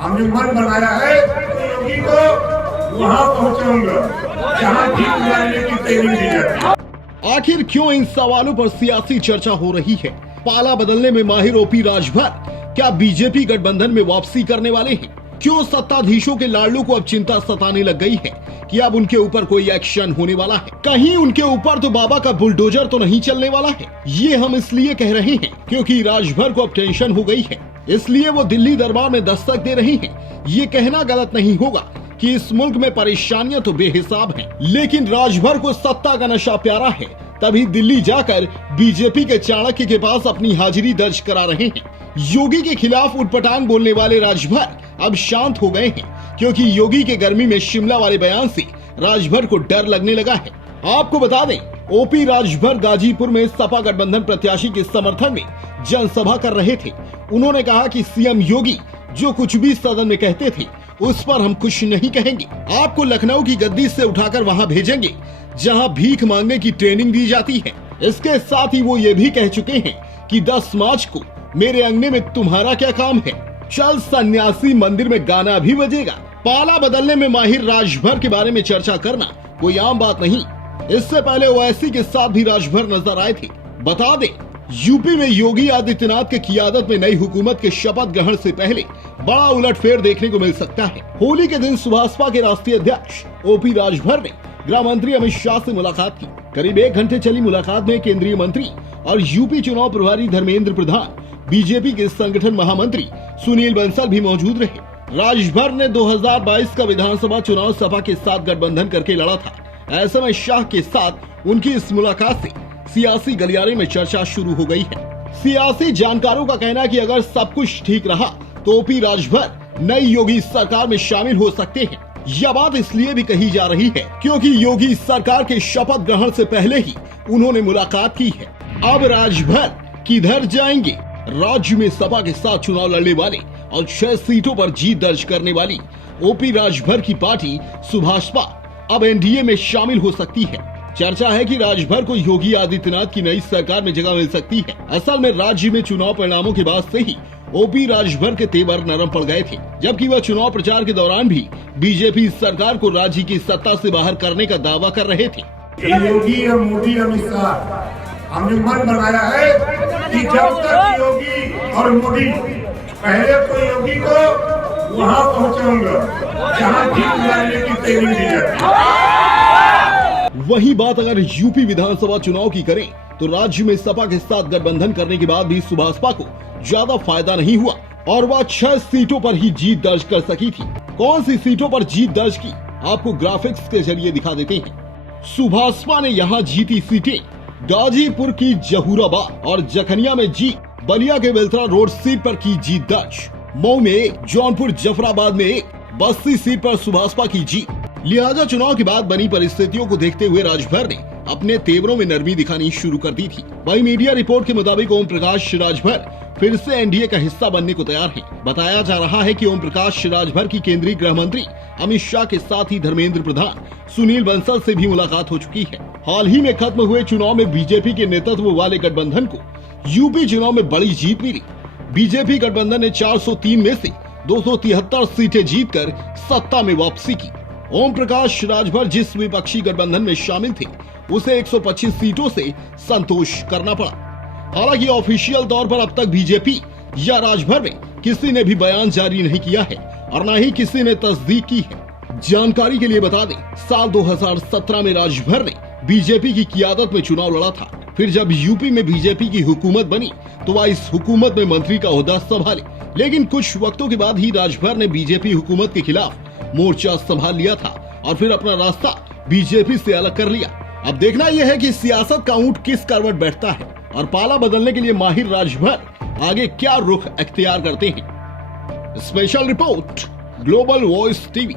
हमने मन बनाया है योगी को वहाँ पहुँचाऊंगा जहाँ भीख मांगने की ट्रेनिंग दी जाती है। आखिर क्यों इन सवालों पर सियासी चर्चा हो रही है? पाला बदलने में माहिर ओपी राजभर क्या बीजेपी गठबंधन में वापसी करने वाले हैं? क्यों सत्ताधीशों के लाडलों को अब चिंता सताने लग गई है कि अब उनके ऊपर कोई एक्शन होने वाला है? कहीं उनके ऊपर तो बाबा का बुलडोजर तो नहीं चलने वाला है? ये हम इसलिए कह रहे हैं क्योंकि राजभर को अब टेंशन हो गई है, इसलिए वो दिल्ली दरबार में दस्तक दे रहे हैं। ये कहना गलत नहीं होगा कि इस मुल्क में परेशानियां तो बेहिसाब हैं, लेकिन राजभर को सत्ता का नशा प्यारा है, तभी दिल्ली जाकर बीजेपी के चाणक्य के पास अपनी हाजिरी दर्ज करा रहे हैं। योगी के खिलाफ उटपटांग बोलने वाले राजभर अब शांत हो गए हैं, क्योंकि योगी के गर्मी में शिमला वाले बयान से राजभर को डर लगने लगा है। आपको बता दें, ओपी राजभर गाजीपुर में सपा गठबंधन प्रत्याशी के समर्थन में जनसभा कर रहे थे। उन्होंने कहा कि सीएम योगी जो कुछ भी सदन में कहते थे उस पर हम कुछ नहीं कहेंगे। आपको लखनऊ की गद्दी से उठाकर वहां भेजेंगे जहां भीख मांगने की ट्रेनिंग दी जाती है। इसके साथ ही वो ये भी कह चुके हैं कि 10 मार्च को मेरे अंगने में तुम्हारा क्या काम है, चल सन्यासी मंदिर में गाना भी बजेगा। पाला बदलने में माहिर राजभर के बारे में चर्चा करना कोई आम बात नहीं। इससे पहले ओवैसी के साथ भी राजभर नजर आए थे। बता दें, यूपी में योगी आदित्यनाथ के क़ियादत में नई हुकूमत के शपथ ग्रहण से पहले बड़ा उलटफेर देखने को मिल सकता है। होली के दिन सुभाषपा के राष्ट्रीय अध्यक्ष ओपी राजभर ने गृह मंत्री अमित शाह से मुलाकात की। करीब 1 घंटे चली मुलाकात में केंद्रीय मंत्री और यूपी चुनाव प्रभारी धर्मेंद्र प्रधान, बीजेपी के संगठन महामंत्री सुनील बंसल भी मौजूद रहे। राजभर ने 2022 का विधानसभा चुनाव सपा के साथ गठबंधन करके लड़ा था। ऐसे में शाह के साथ उनकी इस मुलाकात से सियासी गलियारे में चर्चा शुरू हो गई है। सियासी जानकारों का कहना है कि अगर सब कुछ ठीक रहा तो ओपी राजभर नई योगी सरकार में शामिल हो सकते हैं। यह बात इसलिए भी कही जा रही है क्योंकि योगी सरकार के शपथ ग्रहण से पहले ही उन्होंने मुलाकात की है। अब राजभर किधर जाएंगे? राज्य में सपा के साथ चुनाव लड़ने वाले और 6 सीटों पर जीत दर्ज करने वाली ओपी राजभर की पार्टी सुभाषपा अब एनडीए में शामिल हो सकती है। चर्चा है कि राजभर को योगी आदित्यनाथ की नई सरकार में जगह मिल सकती है। असल में राज्य में चुनाव परिणामों के बाद से ही ओपी राजभर के तेवर नरम पड़ गए थे, जबकि वह चुनाव प्रचार के दौरान भी बीजेपी सरकार को राज्य की सत्ता से बाहर करने का दावा कर रहे थे। योगी और मोदी अमित शाह हमने मन बनाया है कि जब तक योगी और मोदी, पहले तो योगी को वहाँ पहुँचाऊंगा जहाँ भीख मांगने की ट्रेनिंग दी जाती है। वही बात अगर यूपी विधानसभा चुनाव की करें तो राज्य में सपा के साथ गठबंधन करने के बाद भी सुभाषपा को ज्यादा फायदा नहीं हुआ और वह 6 सीटों पर ही जीत दर्ज कर सकी थी। कौन सी सीटों पर जीत दर्ज की, आपको ग्राफिक्स के जरिए दिखा देते हैं। सुभाषपा ने यहाँ जीती सीटें गाजीपुर की जहूराबाद और जखनिया में जीत, बलिया के बेलतरा रोड सीट पर की जीत दर्ज, मऊ में 1, जौनपुर जफराबाद में 1, बस्ती सीट पर सुभाषपा की जीत। लिहाजा चुनाव के बाद बनी परिस्थितियों को देखते हुए राजभर ने अपने तेवरों में नरमी दिखानी शुरू कर दी थी। वही मीडिया रिपोर्ट के मुताबिक ओम प्रकाश राजभर फिर से एनडीए का हिस्सा बनने को तैयार है। बताया जा रहा है कि ओम प्रकाश राजभर की केंद्रीय गृह मंत्री अमित शाह के साथ ही धर्मेंद्र प्रधान, सुनील बंसल से भी मुलाकात हो चुकी है। हाल ही में खत्म हुए चुनाव में बीजेपी के नेतृत्व वाले गठबंधन को यूपी चुनाव में बड़ी जीत मिली। बीजेपी गठबंधन ने 403 में से 273 सीटें जीतकर सत्ता में वापसी की। ओम प्रकाश राजभर जिस विपक्षी गठबंधन में शामिल थे उसे 125 सीटों से संतोष करना पड़ा। हालांकि ऑफिशियल तौर पर अब तक बीजेपी या राजभर में किसी ने भी बयान जारी नहीं किया है और न ही किसी ने तस्दीक की है। जानकारी के लिए बता दें, साल 2017 में राजभर ने बीजेपी की क़ियादत में चुनाव लड़ा था। फिर जब यूपी में बीजेपी की हुकूमत बनी तो वह इस हुकूमत में मंत्री का ओहदा संभाले, लेकिन कुछ वक्तों के बाद ही राजभर ने बीजेपी हुकूमत के खिलाफ मोर्चा संभाल लिया था और फिर अपना रास्ता बीजेपी से अलग कर लिया। अब देखना यह है कि सियासत का ऊंट किस करवट बैठता है और पाला बदलने के लिए माहिर राजभर आगे क्या रुख अख्तियार करते हैं। Special report, global voice TV.